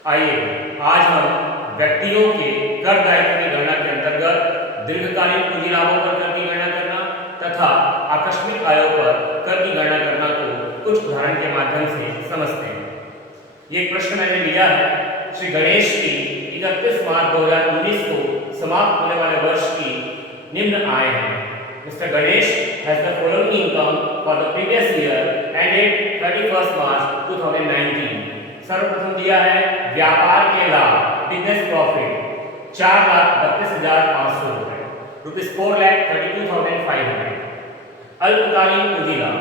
आइए आज हम व्यक्तियों के कर दायित्व की गणना के अंतर्गत दीर्घकालीन पूंजी लाभों पर कर की गणना करना तथा आकस्मिक आयों पर कर की गणना करना को कुछ उदाहरण के माध्यम से समझते हैं। ये प्रश्न मैंने लिया है श्री गणेश की 31 मार्च 2019 को समाप्त होने वाले वर्ष की निम्न आय है। Mister Ganesh has the following income for the previous year ended 31 मार्च 2019। सर्वप्रथम दिया है व्यापार के लाभ बिजनेस प्रॉफिट 4,32,500 रुपए, ₹4,32,500। अल्पकालीन पूंजी लाभ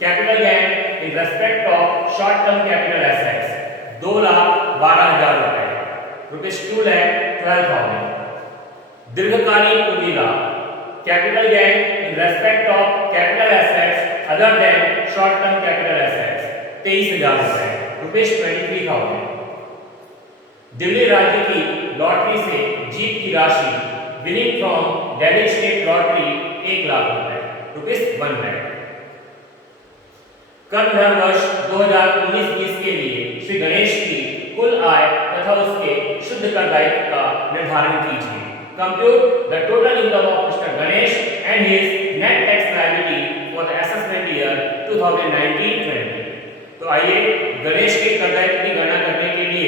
capital gain in respect of short term capital assets 2,12,000 रुपए, ₹2,12,000। दीर्घकालीन पूंजी लाभ capital gain in respect of capital assets other than short term capital assets 23,000 रुपए, ₹23,000। दिल्ली राज्य की लॉटरी से जीत की राशि winning from Delhi state lottery 1 lakh रुपए, ₹1 लाख। कर विधान वर्ष 2019-20 के लिए श्री गणेश की कुल आय तथा उसके शुद्ध कर दायित्व का निर्धारण कीजिए। Compute the total income of mister Ganesh and his net tax liability for the assessment year 2019-20। तो आइए गणेश के कर दायित्व की गणना करने के लिए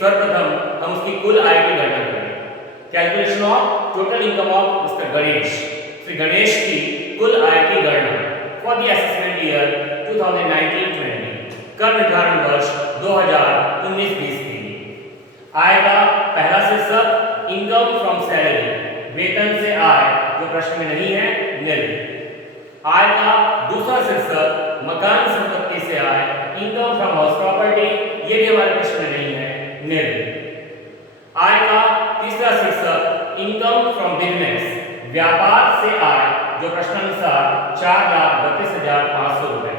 सर्वप्रथम हम उसकी कुल आय की गणना करें। Calculation of total income of mister Ganesh, Shri Ganesh की कुल आय की गणना फॉर द असेसमेंट ईयर 2019-20 कर निर्धारण वर्ष 2019-20 के लिए। आय का पहला शीर्षक इनकम फ्रॉम सैलरी, वेतन से आय, जो प्रश्न में नहीं है, निल। आय का दूसरा शीर्षक मकान संपत्ति से आय, इनकम फ्रॉम हाउस प्रॉपर्टी, ये भी हमारे प्रश्न में नहीं है, निल। आय का तीसरा शीर्षक इनकम फ्रॉम बिजनेस, व्यापार से आय, जो प्रश्नानुसार 4,32,500 रुपए है।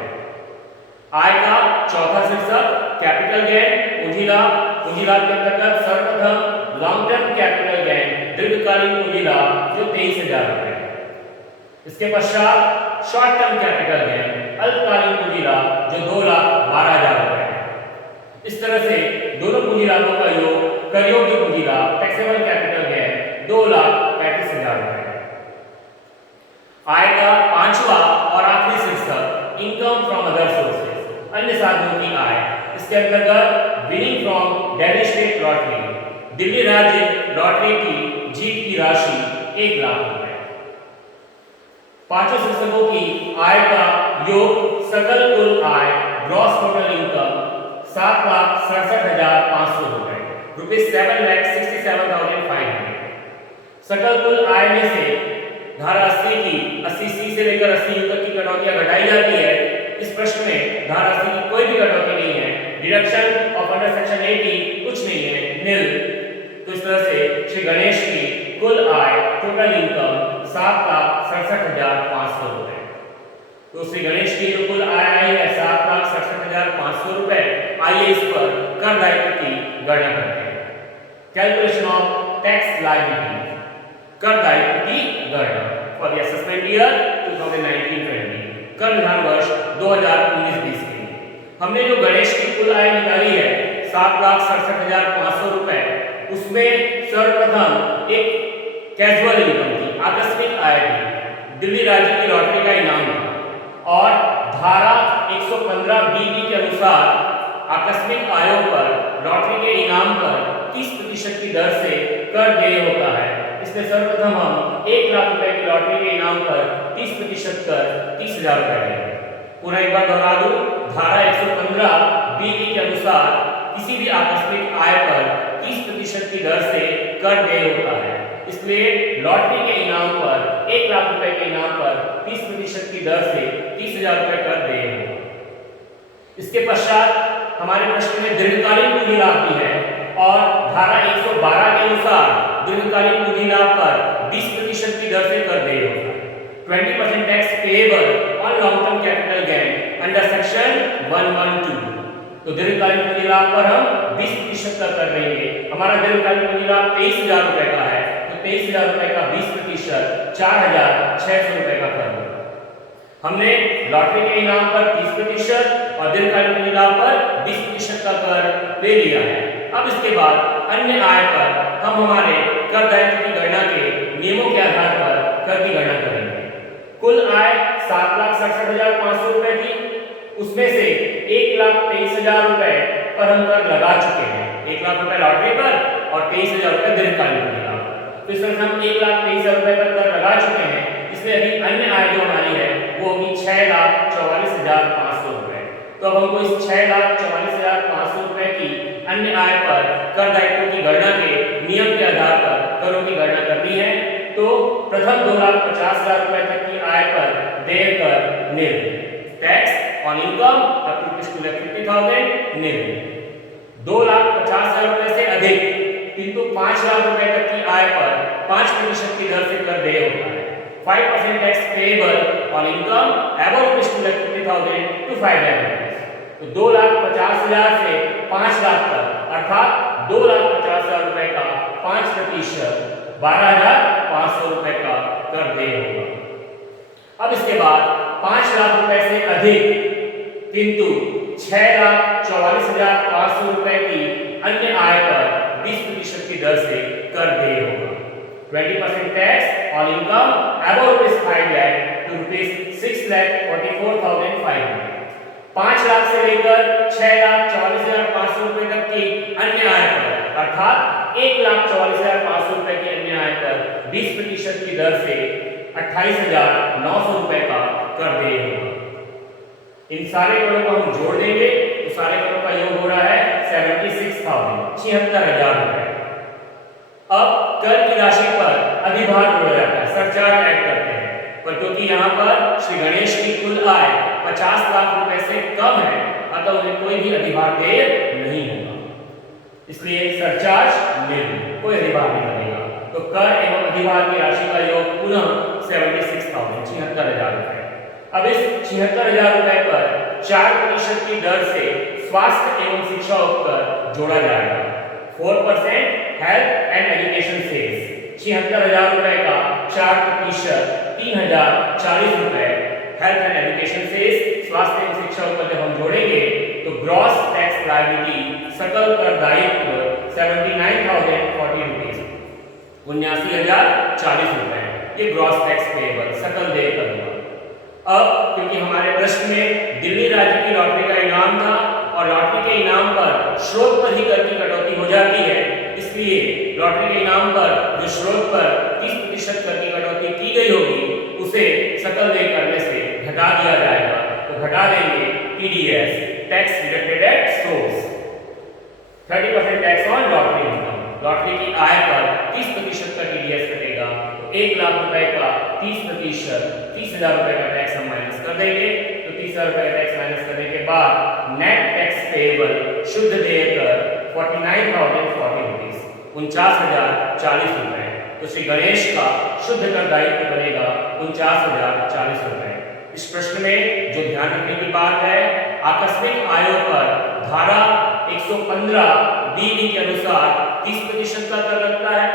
आय का चौथा शीर्षक कैपिटल गेन, पूंजी लाभ। पूंजी लाभ के अंतर्गत सर्वप्रथम लॉन्ग टर्म कैपिटल गेन, दीर्घकालीन पूंजी लाभ, जो 23,000 रुपए है। इसके पश्चात शॉर्ट टर्म कैपिटल गेन, अल्पकालीन पूंजी लाभ, जो 2,12,000 रुपए है। इस तरह से दोनों पूंजी लाभों का योग कर योग्य पूंजी लाभ टैक्सेबल कैपिटल गेन 2,35,000 रुपए। आय का पांचवा और आखिरी शीर्षक इनकम फ्रॉम अदर सोर्सेज, अन्य साधनों की आय। इसके अंतर्गत winning from Delhi state lottery, Delhi राज्य लॉटरी की जीत की राशि 1 लाख रुपए। पांचों शीर्षकों की आय का योग सकल कुल आय, ग्रॉस टोटल इनकम 7,67,500 रुपए, ₹7,67,500। सकल कुल आय में से धारा 80 की 80C से लेकर 80U तक की कटौतियां घटाई जाती है। इस प्रश्न में धारा 80 की कोई भी कटौती नहीं है। डिडक्शन ऑफ अंडर सेक्शन 80 कुछ नहीं है, निल। तो इस तरह से श्री गणेश की कुल आय, टोटल इनकम 7,67,500 रुपए। तो श्री गणेश की जो कुल आय आई है 7,67,500 रुपए। आइए इस पर कर दायित्व की गणना करते हैं। कैलकुलेशन ऑफ टैक्स लायबिलिटी, कर दायित्व की गणना फॉर द असेसमेंट ईयर 2019-20 कर विधान वर्ष 2019-20 के लिए। हमने जो गणेश की कुल आय निकाली है 7,67,500 रुपए, उसमें सर्वप्रथम एक कैजुअल इनकम थी, आकस्मिक आय थी, दिल्ली राज्य की लॉटरी का इनाम था और धारा 115 के अनुसार आकस्मिक आयों पर लॉटरी के इनाम पर 30% की दर से कर देय होता है। इसलिए सर्वप्रथम हम 1 लाख रुपए की लॉटरी के इनाम पर 30% कर 30,000 रुपए देंगे। पुनः एक बार दोहरा दूं, धारा 115 के अनुसार किसी भी आकस्मिक आय पर 30% की दर से कर देय होता है। इसलिए लॉटरी के इनाम पर 1 लाख रुपए के इनाम पर 30% की दर से 30,000 रुपए कर देय होगा। इसके पश्चात हमारे प्रश्न में दीर्घकालीन पूंजी लाभ भी है और धारा 112 के अनुसार दीर्घकालीन पूंजी लाभ पर 20% की दर से कर देय होगा। 20% tax payable on long term capital gain under section 112। तो दीर्घकालीन पूंजी लाभ पर हम 20% का कर देंगे। हमारा दीर्घकालीन पूंजी लाभ 23,000 रुपए का है, तो 23,000 रुपए का 20% 4,600 रुपए का कर देंगे। हमने लॉटरी के इनाम पर 30% और दीर्घकालीन पूंजी लाभ पर 20% का कर दे दिया है। अब इसके बाद अन्य आय पर हम हमारे कर दायित्व की गणना के नियमों के आधार पर कर की गणना करेंगे। कुल आय 7,67,500 रुपए थी, उसमें से 1,23,000 रुपए पर हम कर लगा चुके हैं। 1 लाख रुपए लॉटरी पर और 23,000 रुपए दीर्घकालीन पर लगा। तो इस तरह से हम 1,23,000 रुपए पर कर लगा चुके हैं, इसलिए अभी अन्य आय जो हमारी है वो होगी 6,44,500 रुपए। तो अब हमको इस 6,44,500 रुपए की अन्य आय पर कर दायित्व की गणना के नियम के आधार पर करों की गणना करनी है। तो प्रथम 2,50,000 रुपए तक की आय पर देय कर nil, tax on income up to ₹50,000 nil. 2,50,000 रुपए से अधिक किंतु 5 लाख रुपए तक की आय पर 5% की दर से कर देय होता है। 5% tax payable on income above ₹50,000 to 5 lakh rupees। तो 2,50,000 से 5 लाख तक अर्थात 2,50,000 रुपए का 5% 12,500 रुपए का कर देय होगा। अब इसके बाद 5 लाख रुपए से अधिक किंतु 6,44,500 रुपए की अन्य आय पर 20% की दर से कर देय होगा। 20% tax on income above ₹5 lakh to ₹6,44,500। 5 lakh से लेकर 6,44,500 रुपए तक की अन्य आय पर अर्थात 1,44,500 रुपए की अन्य आय पर 20% की दर से 28,900 रुपए का कर देय होगा। इन सारे करों को हम जोड़ देंगे तो सारे करों का योग हो रहा है 76,000 रुपए। अब कर की राशि पर अधिभार जोड़ा जाता है, सरचार्ज ऐड करते हैं, पर क्योंकि यहाँ पर श्री गणेश की कुल आय 50 लाख रुपए से कम है अतः उन्हें कोई भी अधिभार देय नहीं होगा, इसलिए सरचार्ज निल, कोई अधिभार नहीं लगेगा। तो कर एवं अधिभार की राशि का योग पुनः 76,000 रुपए। अब इस 76,000 रुपए पर 4% की दर से स्वास्थ्य एवं शिक्षा उपकर जोड़ा जाएगा। 4% हेल्थ एंड एजुकेशन सेल्स। 76,000 रुपए का 4% 3,040 रुपए हेल्थ एंड एजुकेशन सेल्स, स्वास्थ्य एवं शिक्षा उपकर जब हम जोड़ेंगे तो ग्रॉस टैक्स लायबिलिटी सकल कर दायित्व 79,040 रुपीस, 79,040 रुपए, ये ग्रॉस टैक्स पेएबल सकल देय कर होगा। अब क्योंकि हमारे प्रश्न में दिल्ली राज्य की लॉटरी का इनाम था और लॉटरी के इनाम पर स्रोत पर ही कर की कटौती हो जाती है, इसलिए लॉटरी के इनाम पर जो स्रोत पर 30% कर की कटौती की गई होगी उसे सकल देय करने से घटा दिया जाएगा। तो घटा देंगे TDS, tax deducted at source. 30% tax on lottery income, lottery की आय पर 30% का TDS कटेगा। तो 1 लाख रुपए का 30%, 30,000 रुपए का टैक्स हम माइनस कर देंगे। तो 30,000 रुपए का टैक्स माइनस करने के बाद नेट टैक्स पेएबल शुद्ध देय कर 49,040 रुपीस, 49,040 रुपए। तो श्री गणेश का शुद्ध कर दायित्व बनेगा 49,040 रुपए। इस प्रश्न में जो ध्यान रखने की बात है, आकस्मिक आयों पर धारा 115 DB के अनुसार 30% का कर लगता है,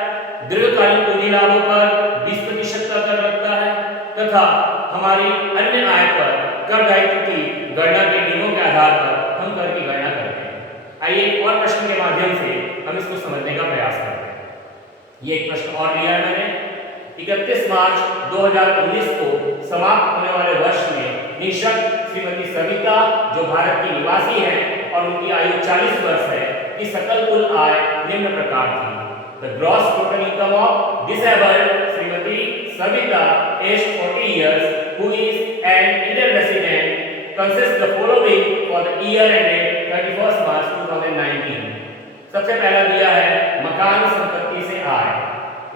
दीर्घकालीन पूंजी लाभों पर 20% का कर लगता है तथा हमारी अन्य आय पर कर दायित्व की गणना के नियमों के आधार पर हम कर की गणना करते हैं। आइए एक और प्रश्न के माध्यम से हम इसको समझने का प्रयास करते हैं। ये एक प्रश्न और लिया है मैंने। 31 मार्च 2019 को समाप्त होने वाले वर्ष में निशक्त श्रीमती सविता, जो भारत की निवासी हैं और उनकी आयु 40 वर्ष है, की सकल कुल आय निम्न प्रकार थी। The gross total income of disabled Srimati Savita, aged 40 years, who is an Indian resident, consists the following for the year ended 31st March 2019. सबसे पहला दिया है मकान संपत्ति से आय,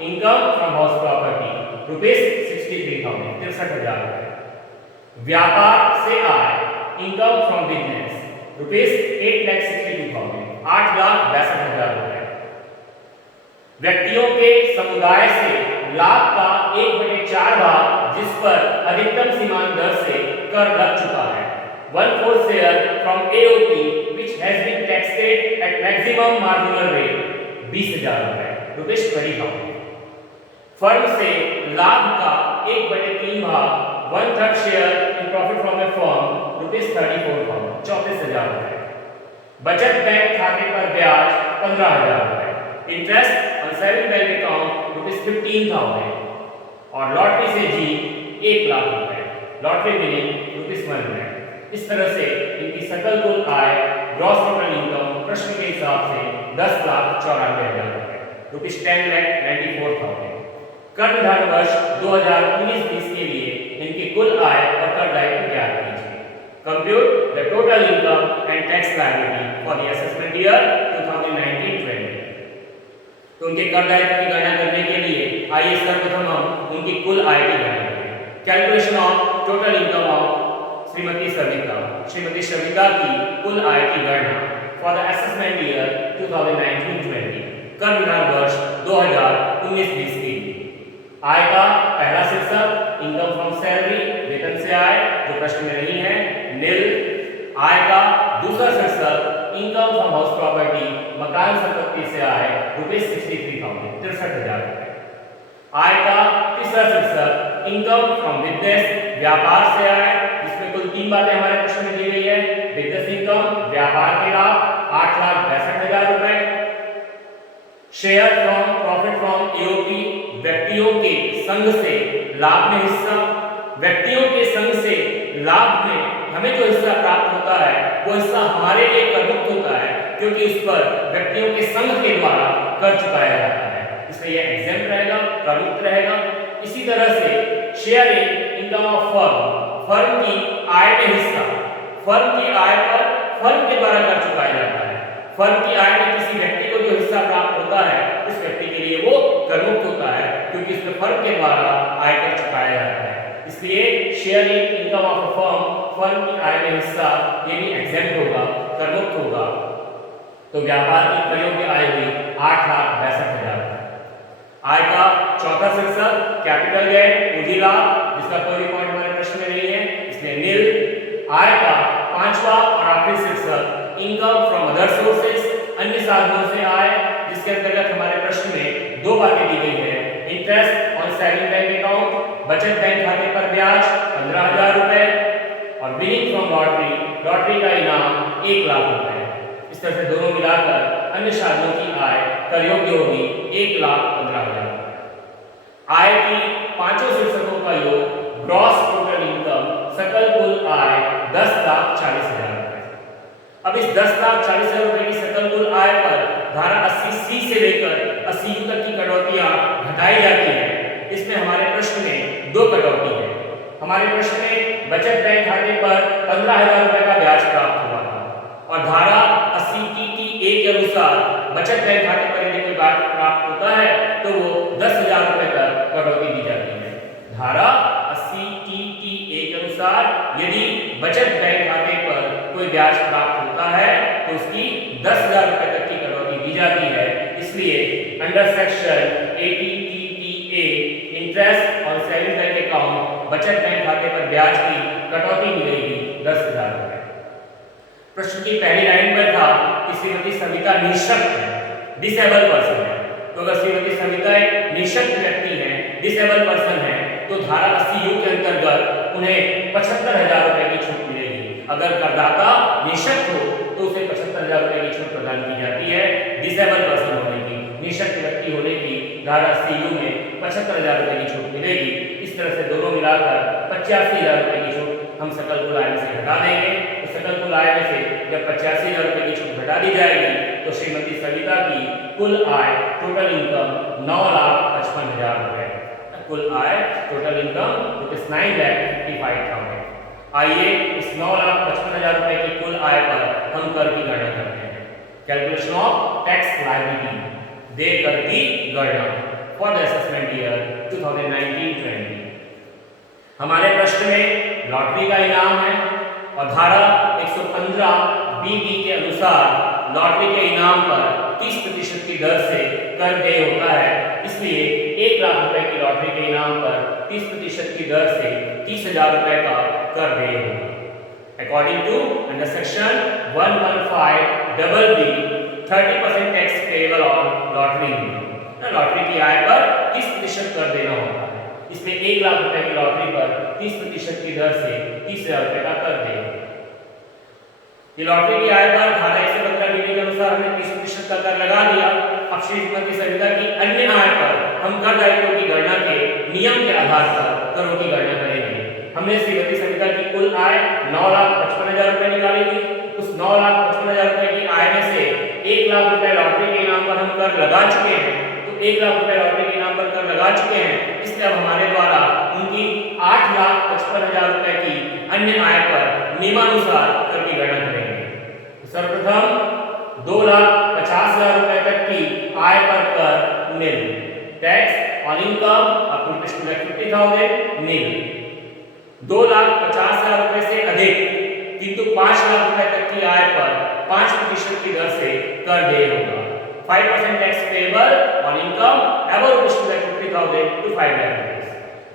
इनकम फ्रॉम हाउस प्रॉपर्टी ₹63,000, 63,000 रुपए। व्यापार से आय, इनकम फ्रॉम बिजनेस ₹8,62,000, 8,62,000 रुपए। व्यक्तियों के समुदाय से लाभ का 1/4 भाग जिस पर अधिकतम सीमांत दर से कर लग चुका है, 1/4 share from AOP which has been taxed at maximum marginal rate, 20,000 रुपए, ₹20,000। फर्म से लाभ का 1/3 भाग, 1/3 share in profit from A firm, ₹34,000, 34,000 रुपए। बचत बैंक खाते पर ब्याज 15,000 रुपए। Interest on saving bank account ₹15,000 और लॉटरी से जीत 1 लाख रुपए, लॉटरी विनिंग ₹1 लाख। इस तरह से इनकी सकल कुल आय ग्रॉस टोटल इनकम प्रश्न के हिसाब से 10,94,000 रुपए, ₹10,94,000। कर निर्धारण वर्ष 2019-20 के लिए इनकी कुल आय और कर दायित्व ज्ञात कीजिए। Compute the total income and tax liability for the assessment year 2019-20। तो उनके कर दायित्व की गणना करने के लिए आइए सर्वप्रथम हम उनकी कुल आय की गणना करें। Calculation of total income of Shrimati Savita की कुल आय की गणना फॉर द असेसमेंट ईयर 2019-20 कर निर्धारण वर्ष 2019-20 के लिए। आय का पहला शीर्षक इनकम फ्रॉम सैलरी, वेतन से आय, जो प्रश्न में नहीं है, नील। आय का दूसरा शीर्षक इनकम फ्रॉम हाउस प्रॉपर्टी, मकान संपत्ति से आय ₹63,000, 63,000 रुपए। आय का तीसरा शीर्षक इनकम फ्रॉम बिजनेस, व्यापार से आय, जिसमें कुल 3 बातें हमारे प्रश्न में दी गई है। बिजनेस इनकम, व्यापार के लाभ 8,62,000 रुपए। Share from profit from AOP, व्यक्तियों के संघ से लाभ में हिस्सा। व्यक्तियों के संघ से लाभ में हमें जो हिस्सा प्राप्त होता है वो हिस्सा हमारे लिए कर मुक्त होता है, क्योंकि उस पर व्यक्तियों के संघ के द्वारा कर चुकाया जाता है, इसलिए यह एग्जेम्प्ट रहेगा, कर मुक्त रहेगा। इसी तरह से share in income of firm, firm की आय में हिस्सा, फर्म की आय पर फर्म के द्वारा कर चुकाया जाता है। फर्म की आय में किसी व्यक्ति को जो हिस्सा प्राप्त होता है उस व्यक्ति के लिए वो कर मुक्त होता है, क्योंकि इसमें फर्म के द्वारा आय कर चुकाया जाता है। इसलिए share in income of a firm की आय में हिस्सा ये भी एग्जेम्प्ट होगा, कर मुक्त होगा। तो व्यापार की इकाइयों की आय हुई 8,62,000। आय का चौथा शीर्षक कैपिटल गेन, पूंजी लाभ, जिसका कोई भी पॉइंट हमारे प्रश्न में नहीं है, इसलिए नील। आय का पांचवा और आखिरी शीर्षक इनकम फ्रॉम अदर सोर्सेज, अन्य साधनों से आय, जिसके अंतर्गत हमारे प्रश्न में 2 बातें दी गई है। Interest on saving bank account, बचत बैंक खाते पर ब्याज 15,000 रुपए, और विनिंग फ्रॉम लॉटरी, लॉटरी का इनाम 1 लाख रुपए। इस तरह से दोनों मिलाकर अन्य साधनों की आय कर योग्य होगी 1,15,000। आय की पांचों शीर्षकों का योग ग्रॉस टोटल इनकम, सकल कुल आय 10,40,000 रुपए। अब इस 10,40,000 रुपए की सकल कुल आय पर धारा 80C से लेकर 80U तक की कटौतियां घटाई जाती हैं। इसमें हमारे प्रश्न में 2 कटौती है। हमारे प्रश्न में बचत बैंक खाते पर 15,000 रुपए का ब्याज प्राप्त हुआ था, और धारा 80T के अनुसार बचत बैंक खाते पर यदि कोई ब्याज प्राप्त होता है तो वो 10,000 रुपए तक कटौती दी जाती है। धारा 80T के अनुसार यदि बचत बैंक खाते पर कोई ब्याज प्राप्त होता है तो उसकी 10,000 रुपए तक की कटौती दी जाती है। इसलिए under section 80TA interest on saving bank account, बचत बैंक खाते पर ब्याज की कटौती मिलेगी 10,000 रुपए। प्रश्न की पहली लाइन पर था कि श्रीमती सविता निःशक्त है, डिसेबल पर्सन है। तो अगर श्रीमती सविता एक निःशक्त व्यक्ति है, डिसेबल पर्सन है, तो धारा 80U के अंतर्गत उन्हें 75,000 रुपए की छूट मिलेगी। अगर करदाता निःशक्त हो तो उसे 75,000 रुपए की छूट प्रदान की जाती है। डिसेबल पर्सन होने की, निःशक्त व्यक्ति होने की धारा 80U में 75,000 रुपए की छूट मिलेगी। इस तरह से दोनों मिलाकर 85,000 रुपए की छूट हम सकल कुल आय में से घटा देंगे। तो सकल कुल आय में से जब 85,000 रुपए की छूट घटा दी जाएगी तो श्रीमती सविता की कुल आय टोटल इनकम 9,55,000 रुपए। कुल आय टोटल इनकम ₹9,55,000। आइए इस 9,55,000 रुपए की कुल आय पर हम कर की गणना करते हैं। कैलकुलेशन ऑफ टैक्स लायबिलिटी, देय कर की गणना फॉर द असेसमेंट ईयर 2019-20। हमारे प्रश्न में लॉटरी का इनाम है और धारा 115BB के अनुसार लॉटरी के इनाम पर 30% की दर से कर देय होता है। इसलिए 1 लाख रुपए की लॉटरी के इनाम पर 30% की दर से 30,000 रुपए का कर देय होगा। According to under section 115BB 30% tax payable on lottery income. Lottery की आय पर 30% कर देना होता है। इसमें 1 लाख रुपए की लॉटरी पर 30% की दर से 30,000 रुपए का कर देय। ये लॉटरी की आय पर धारा 115BB के अनुसार हमने 30% का कर लगा श्रीमती सविता की अन्य आय पर हम कर दायित्व की गणना के नियम के आधार पर करों की गणना करेंगे। हमने श्रीमती सविता की कुल आय 9,55,000 रुपए निकाली थी। उस 9,55,000 रुपए की आय में से 1 लाख रुपए लॉटरी के इनाम पर हम कर लगा चुके हैं। तो 1 लाख रुपए लॉटरी के इनाम पर कर लगा चुके हैं, इसलिए अब हमारे द्वारा उनकी 8,55,000 रुपए की अन्य आय पर नियमानुसार कर की गणना करेंगे। तो सर्वप्रथम 2,50,000 रुपए तक की आय पर कर nil, tax on income up to 50,000 nil. 2,50,000 रुपए से अधिक किंतु 5 लाख रुपए तक की आय पर 5% की दर से कर देय होगा। 5% tax payable on income above 50,000 to 5 lakh रुपए।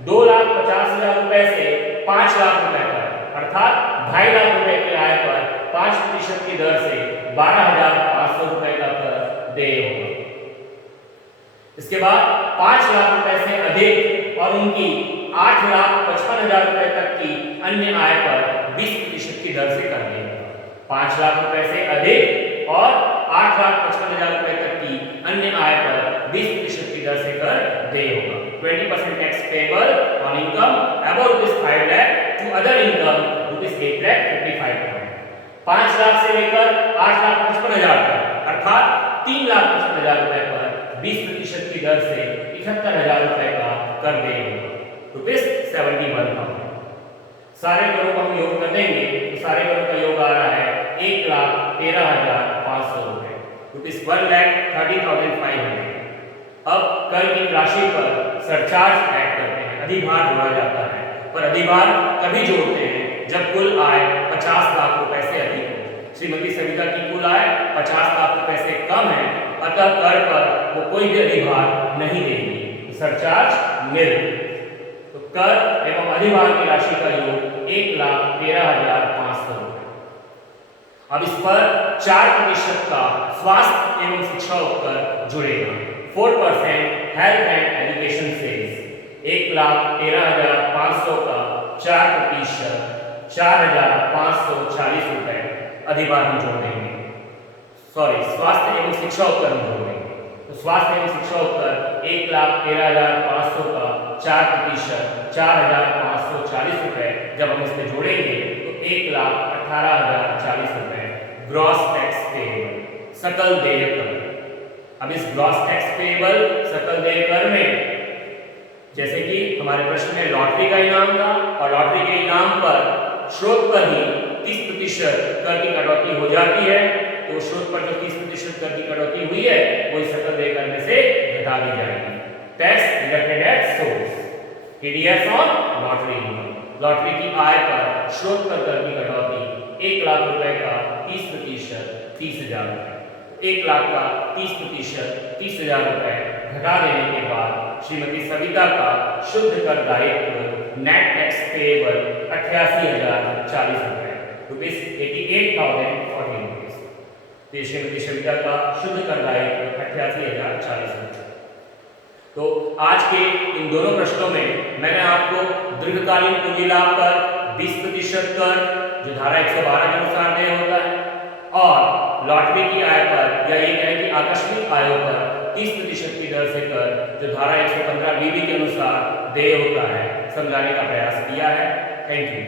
2,50,000 रुपए से 5 लाख रुपए पर अर्थात 2.5 लाख रुपए की आय पर 5% की दर से 12,500 रुपए का कर देय होगा। इसके बाद 5 लाख रुपए से अधिक और उनकी 8,55,000 रुपए तक की अन्य आय पर 20% की दर से कर देय होगा। 5 लाख रुपए से अधिक और 8,55,000 रुपए तक की अन्य आय पर 20% की दर से कर देय होगा। 20% tax payable on income above ₹5 lakh to other income ₹8,55,000। 5 lakh से लेकर 8,55,000 तक अर्थात 3,55,000 रुपए पर 20% की दर से 71,000 रुपए का कर देय होगा, ₹71,000। सारे करों को हम योग कर देंगे तो सारे करों का योग आ रहा है 1,13,500 रुपए, ₹1,30,500। अब कर की राशि पर सरचार्ज ऐड करते हैं, अधिभार जोड़ा जाता है। पर अधिभार तभी जोड़ते हैं जब कुल आय 50 लाख रुपए से अधिक हो। श्रीमती सविता की कुल आय 50 लाख रुपए से कम है, अतः कर पर वो कोई भी अधिभार नहीं देगी, सरचार्ज निल। तो कर एवं अधिभार की राशि का योग 1,13,500 रुपए। अब इस पर 4% का स्वास्थ्य एवं शिक्षा उपकर जुड़ेगा। 4% हेल्थ एंड एजुकेशन सेल्स। 1,13,500 का 4%, 4,540 रुपए अधिभार हम जोड़ देंगे। सॉरी, स्वास्थ्य एवं शिक्षा उपकर हम जोड़ देंगे। तो स्वास्थ्य एवं शिक्षा उपकर 1,13,500 का 4%, 4,540 रुपए जब हम इसमें जोड़ेंगे तो 1,18,040 रुपए ग्रॉस टैक्स पेएबल, सकल देय कर। अब इस ग्रॉस टैक्स पेएबल सकल देय कर में जैसे कि हमारे प्रश्न में लॉटरी का इनाम था और लॉटरी के इनाम पर स्रोत पर ही 30% कर की कटौती हो जाती है, तो स्रोत पर जो 30% कर की कटौती हुई है वो इस सकल देय कर में से घटा दी जाएगी। Tax deducted at source, TDS on lottery income. Lottery की आय पर स्रोत पर कर की कटौती 1 लाख रुपए का 30%, 30,000 रुपए। 1 लाख का 30%, 30,000 रुपए घटा देने के बाद श्रीमती सविता का शुद्ध कर दायित्व नेट टैक्स पेएबल 88,040 रुपए, ₹88,040। तो श्रीमती सविता का शुद्ध कर दायित्व 88,040 रुपए। तो आज के इन दोनों प्रश्नों में मैंने आपको दीर्घकालीन पूंजी लाभ पर 20% कर जो धारा 112 के अनुसार देय होता है और लॉटरी की आय पर या ये कहें कि आकस्मिक आयों पर 30% की दर से कर जो धारा 115 बीबी के अनुसार देय होता है समझाने का प्रयास किया है। Thank you.